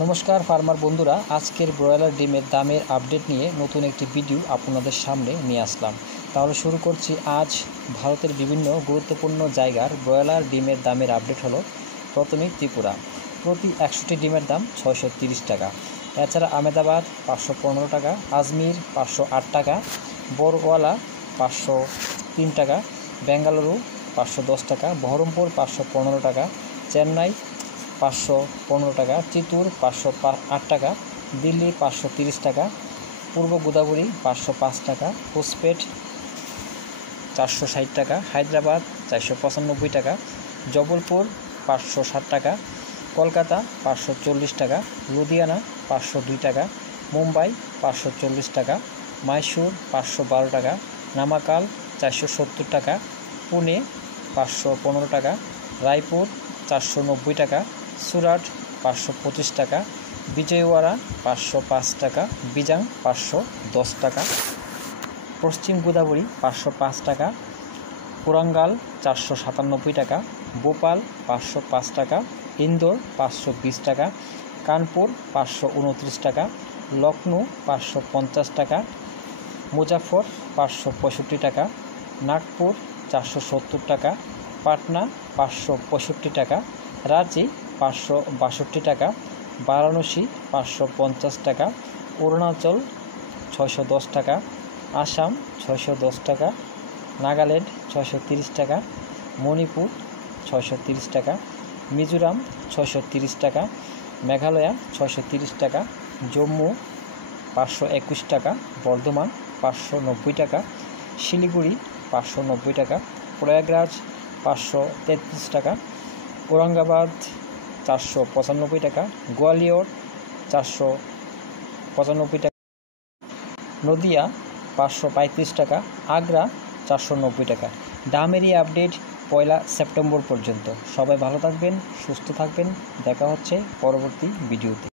নমস্কার ফার্মার বন্ধুরা, আজকের ব্রয়লার ডিমের দামের আপডেট নিয়ে নতুন একটি ভিডিও আপনাদের সামনে নিয়ে আসলাম। তাহলে শুরু করছি। আজ ভারতের বিভিন্ন গুরুত্বপূর্ণ জায়গার ব্রয়লার ডিমের দামের আপডেট হলো। প্রথমেই ত্রিপুরা, প্রতি 100টি ডিমের দাম 630 টাকা। এছাড়া আহমেদাবাদ 515 টাকা, আজমির 508 টাকা, বড়ওয়ালা 503 টাকা, বেঙ্গালুরু 510 টাকা, বহরমপুর 515 টাকা, চেন্নাই 515 টাকা, চিত্তুর 508 টাকা, দিল্লি 530 টাকা, পূর্ব গোদাবরী 505 টাকা, হোসপেট 460 টাকা, হায়দ্রাবাদ 495 টাকা, জবলপুর 560 টাকা, কলকাতা 540 টাকা, লুধিয়ানা 502 টাকা, মুম্বাই 540 টাকা, মাইসুর 512 টাকা, নামাকাল 470 টাকা, পুনে 515 টাকা, রায়পুর 490 টাকা, সুরাট 525 টাকা, বিজয়ওয়াড়া 505 টাকা, বিজাং 510 টাকা, পশ্চিম গোদাবরী 505 টাকা, কোরাঙ্গাল 497 টাকা, ভোপাল 505 টাকা, ইন্দোর 520 টাকা, কানপুর 529 টাকা, লখনউ 550 টাকা, মুজাফর 565 টাকা, নাগপুর 470 টাকা, পাটনা 565 টাকা, রাঁচি 562 টাকা, বারাণসী 550 টাকা, অরুণাচল 610 টাকা, আসাম 610 টাকা, নাগাল্যান্ড 630 টাকা, মণিপুর 630 টাকা, মিজোরাম 630 টাকা, মেঘালয় 630 টাকা, জম্মু 521 টাকা, বর্ধমান 590 টাকা, শিলিগুড়ি 590 টাকা, প্রয়াগরাজ 533 টাকা, ঔরঙ্গাবাদ 495 টাকা, গোয়ালিয়র 495 টাকা, নদিয়া 535 টাকা, আগ্রা 490 টাকা। দামের এই আপডেট 1 সেপ্টেম্বর পর্যন্ত। সবাই ভালো থাকবেন, সুস্থ থাকবেন। দেখা হচ্ছে পরবর্তী ভিডিওতে।